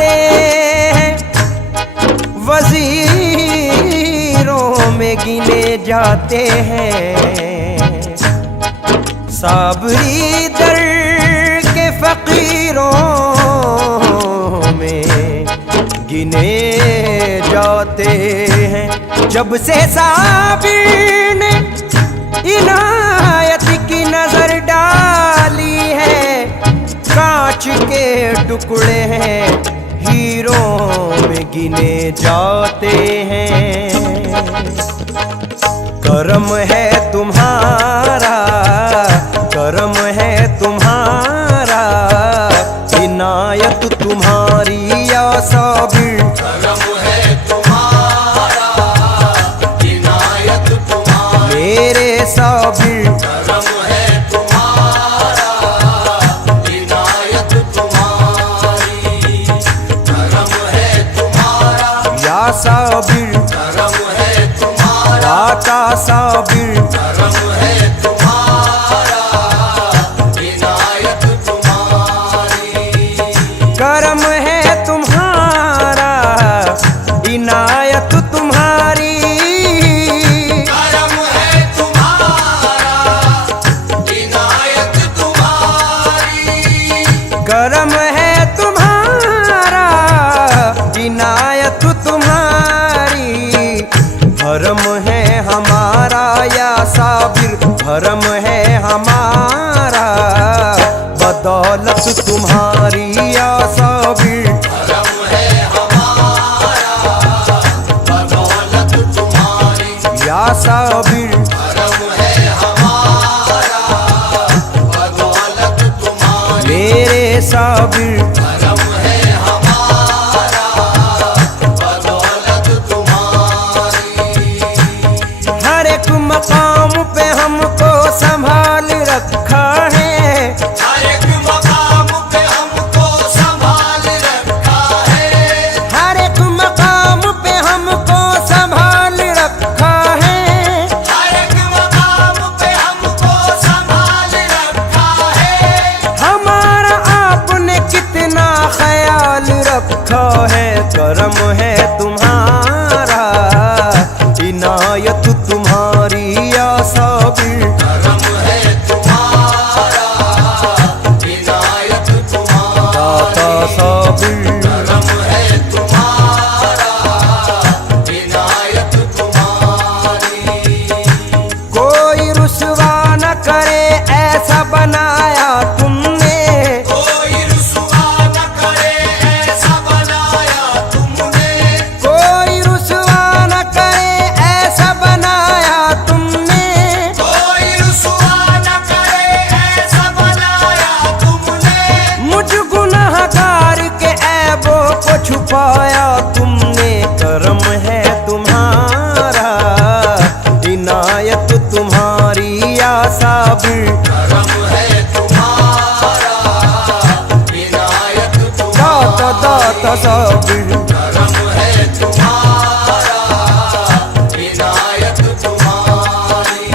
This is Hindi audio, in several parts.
जाते हैं, वजीरों में गिने जाते हैं, साबरी दर के फकीरों में गिने जाते हैं। जब से साबिर ने इनायत की नजर डाली है, कांच के टुकड़े हैं हीरों में गिने जाते हैं। करम है तुम्हारा, करम है तुम्हारा, इनायत तुम्हारी या साबिर। करम है तुम्हारा, इनायत तुम्हारी मेरे साबिर। करम है तुम्हारा, इनायत तुम्हारी। करम है तुम्हारा या साबिर, करम है तुम्हारा, दाता साबिर। करम है तुम्हारा, इनायत तुम्हारी। करम है तुम्हारा, इनायत तुम्हारी। करम है तुम्हारा, इनायत तुम्हारी। करम है तुम्हारा, इनायत तुम्हारी। भरम है हमारा या साबिर, भरम है हमारा, बदौलत तुम्हारी या साबिर। करम है हमारा, बदौलत तुम्हारी। या साबिर। करम है हमारा, बदौलत तुम्हारी। मेरे साबिर। करम है हमारा, बदौलत तुम्हारी। हर एक मकाम पे हमको संभाल रखा है, हर एक मकाम पे हमको संभाल रखा है। हर एक मकाम पे हमको संभाल रखा है। हर एक मकाम पे हमको संभाल रखा है। हमारा आपने कितना ख्याल रखा है। करम है तुम्हारा, इनायत तुम्हारी या साबिर। करम है तुम्हारा, इनायत तुम्हारी। दाता साबिर। करम है तुम्हारा, इनायत तुम्हारी। कोई रुसवा न करे ऐसा बनाया तुमने, कोई रुसवा न करे ऐसा बनाया तुमने। कोई रुसवा न करे ऐसा बनाया तुमने। कोई रुसवा न करे ऐसा बनाया तुमने। मुझ गुनहगार के ऐबों को छुपाया तुमने। करम है तुम्हारा, इनायत तुम्हारी या साबिर। करम है तुम्हारा, इनायत दाता तुम्हारी। दाता साबिर। करम है तुम्हारा, इनायत तुम्हारी।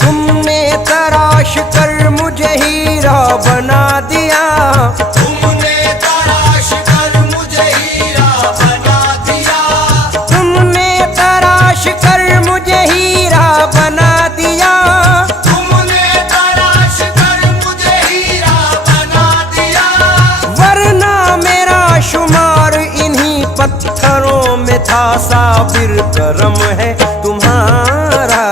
तुमने तराश कर मुझे हीरा बना दिया, तुमने तराश कर मुझे हीरा बना दिया। तुमने तराश कर मुझे हीरा बना दिया। तुमने तराश कर मुझे हीरा बना दिया। वरना मेरा शुमार इन्हीं पत्थरों में था साबिर। करम है तुम्हारा,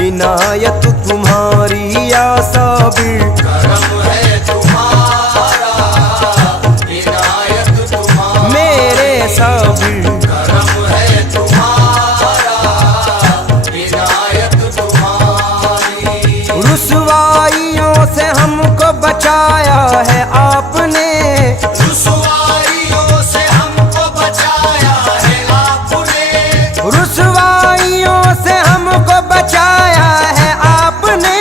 इनायत तुम्हारी या साबिर। करम है तुम्हारा, इनायत तुम्हारी। मेरे साबिर। करम है तुम्हारा, इनायत तुम्हारी। रुसवाइयों से हमको बचाया है आपने, रुसवाइयों से हमको बचाया है आपने। रुसवाइयों से हमको बचाया है आपने।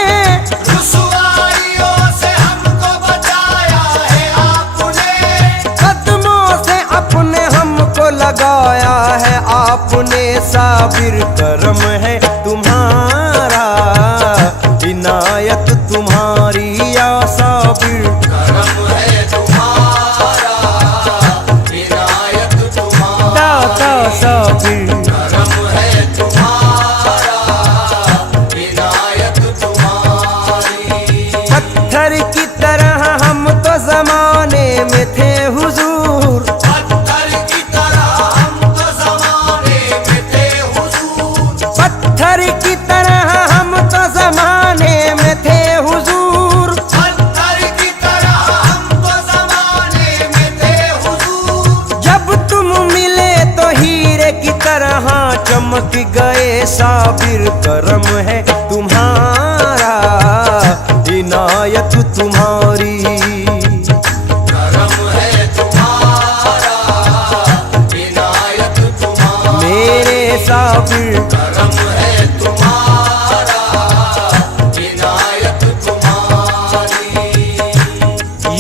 रुसवाइयों से हमको बचाया है आपने। कदमों से अपने हमको लगाया है आपने। साबिर करम है तुम्हारा, इनायत तुम्हारी या साबिर। करम है तुम्हारा, चमक गए साबिर, करम है तुम्हारा, इनायत तुम्हारी। करम है तुम्हारा, इनायत तुम्हारी। मेरे साबिर करम है तुम्हारा, इनायत तुम्हारी।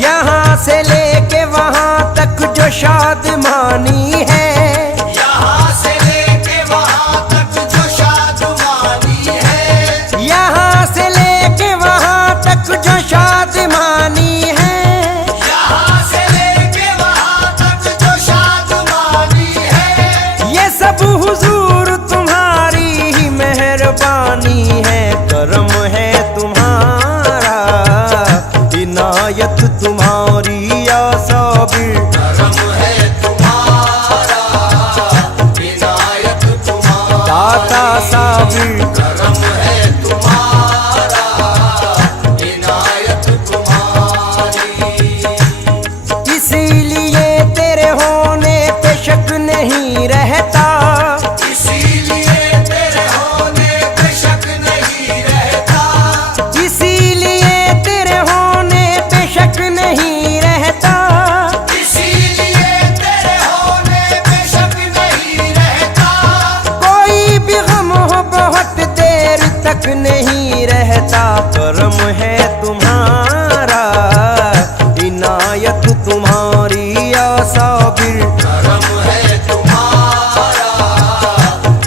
यहाँ से लेके वहाँ तक जो शादमानी है, यहाँ से लेके वहाँ तक जो शादमानी है, यहाँ से लेके वहाँ तक जो शादमानी है, यहाँ से लेके वहाँ तक जो शादमानी है, ये सब हुजूर तुम्हारी ही मेहरबानी है। करम है तुम्हारा, इनायत तुम्हारी या साबिर। करम है तुम्हारा, इनायत तुम्हारी। दाता साबिर करम है तुम्हारा, इनायत तुम्हारी। इसीलिए तेरे होने पे शक नहीं रहता, इसीलिए तेरे होने पे शक नहीं रहता, इसीलिए तेरे होने पे शक नहीं रहता। इसीलिए तेरे होने पे शक नहीं रहता। कोई भी गम हो बहुत देर तक नहीं रहता। करम है तुम्हारा, इनायत तुम्हारी या साबिर। करम है तुम्हारा,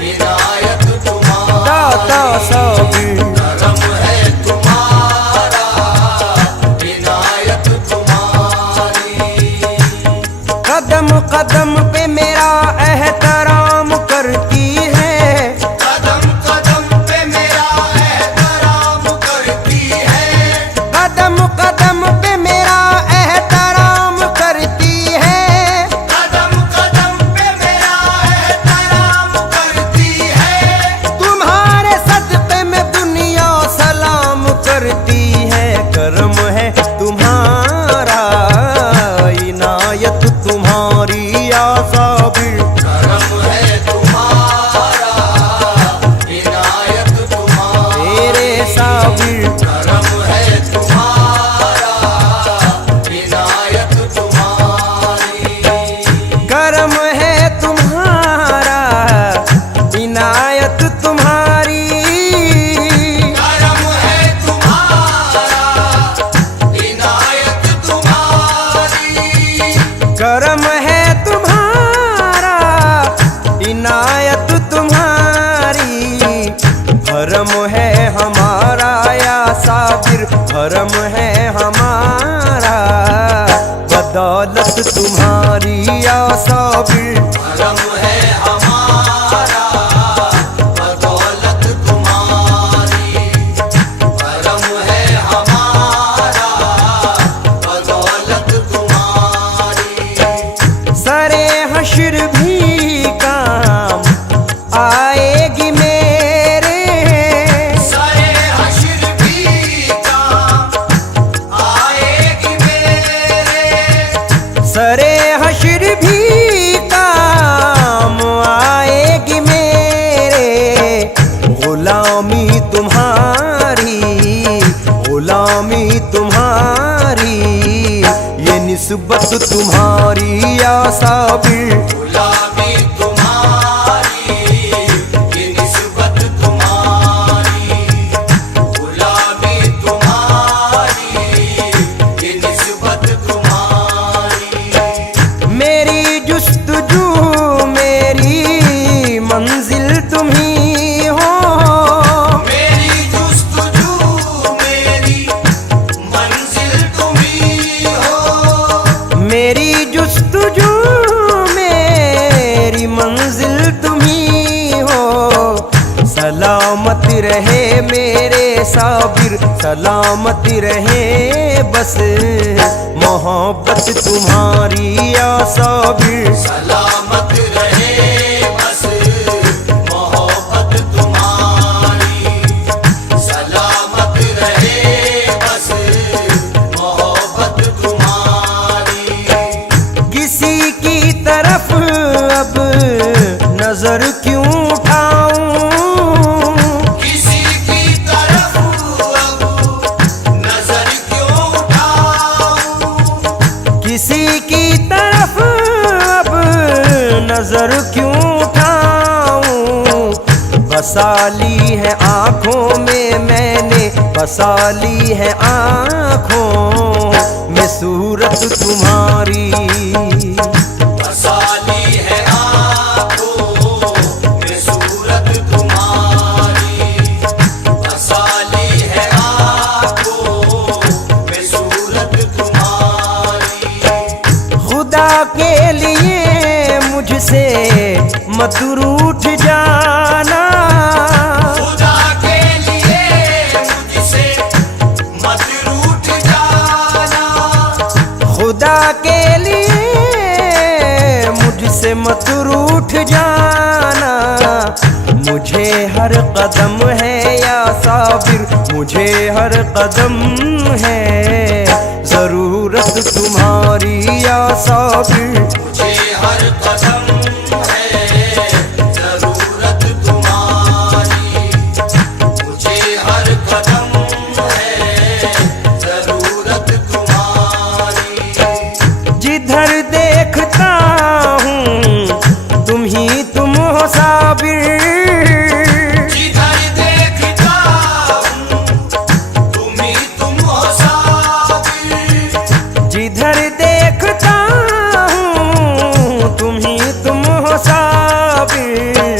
इनायत तुम्हारी। दाता साबिर करम है तुम्हारा, इनायत तुम्हारी। कदम कदम पे मेरा एहतराम करती है, कदम कदम पे मेरा एहतराम करती है, कदम कदम पे मेरा एहतराम करती है। कदम कदम पे मेरा एहतराम करती है। तुम्हारे सदक़े में दुनिया सलाम करती है। करम है तुम्हारा, इनायत तुम्हारी या साबिर। करम है तुम्हारा, इनायत तुम्हारी। तेरे साबिर करम है तुम्हारा, इनायत तुम्हारी। करम है तुम्हारा, इनायत तुम्हारी। करम है तुम्हारा, इनायत तुम्हारी। करम है तुम्हारा, इनायत तुम्हारी। भरम है हमारा या साबिर, भरम है हमारा, बदौलत तुम्हारी या साबिर। करम है हमारा, बदौलत तुम्हारी। करम है हमारा, बदौलत तुम्हारी। सरे हश्र भी काम आएगी मेरे, सरे हश्र भी काम आएगी मेरे। सरे हश्र भी काम आएगी मेरे। गुलामी तुम्हारी, गुलामी तुम्हारी, ये निस्बत तुम्हारी या साबिर। गुलामी तुम्हारी, ये निस्बत तुम्हारी। गुलामी तुम्हारी, ये निस्बत तुम्हारी। मेरी जुस्तजू मेरी मंजिल तुम्ही हो, मेरी जुस्तजू मेरी मंजिल तुम्ही हो। मेरी जुस्तजू मेरी मंजिल तुम्ही हो। सलामत रहे मेरे साबिर, सलामत रहे बस मोहब्बत तुम्हारी या साबिर। सलामत रहे बस मोहब्बत तुम्हारी। सलामत रहे बस मोहब्बत तुम्हारी। किसी की तरफ अब नजर क्यों उठा नजर क्यों उठाऊं, बसा ली है आंखों में मैंने, बसा ली है आंखों में सूरत तुम्हारी। बसा ली है आँखों में सूरत तुम्हारी, बसा ली है आँखों में सूरत तुम्हारी। खुदा के लिए मुझसे मत रूठ जाना, खुदा के लिए मुझसे मत रूठ जाना, खुदा के लिए मुझसे मत रूठ जाना। मुझे हर कदम है या साबिर, मुझे हर कदम है जरूरत तुम्हारी या साबिर। मुझे हर कदम है जरूरत तुम्हारी, मुझे हर कदम है जरूरत तुम्हारी। जिधर देखता हूँ तुम ही तुम हो साबिर, जिधर देखता हूँ तुम ही तुम हो साबिर, जिधर देखता हूँ तुम ही तुम हो साबिर।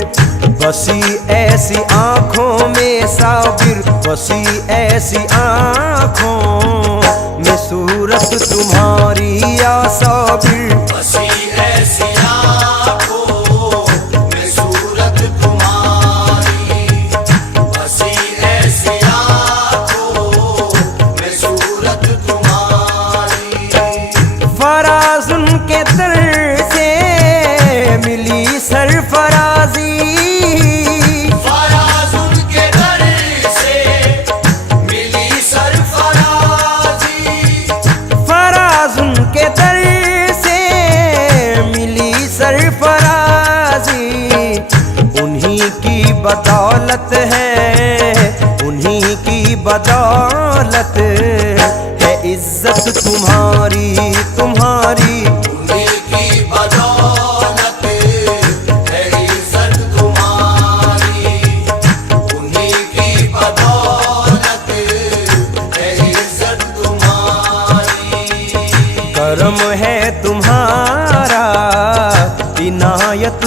बसी ऐसी आँखों में साबिर, बसी ऐसी आँखों में सूरत तुम्हारी या साबिर। बसी ऐसी आँखों में सूरत तुम्हारी, बसी ऐसी आँखों में सूरत तुम्हारी। फराज उनके दर से मिली सरफराजी, फराज उनके दर से मिली सरफराजी, फराज उनके दर से मिली सरफराजी। उन्हीं की बदौलत है, उन्हीं की बदौलत है इज्जत तुम्हारी तुम्हारी। उन्हीं की बदौलत है इज्जत तुम्हारी, उन्हीं की बदौलत है इज्जत तुम्हारी। करम है तुम्हारा, इनायत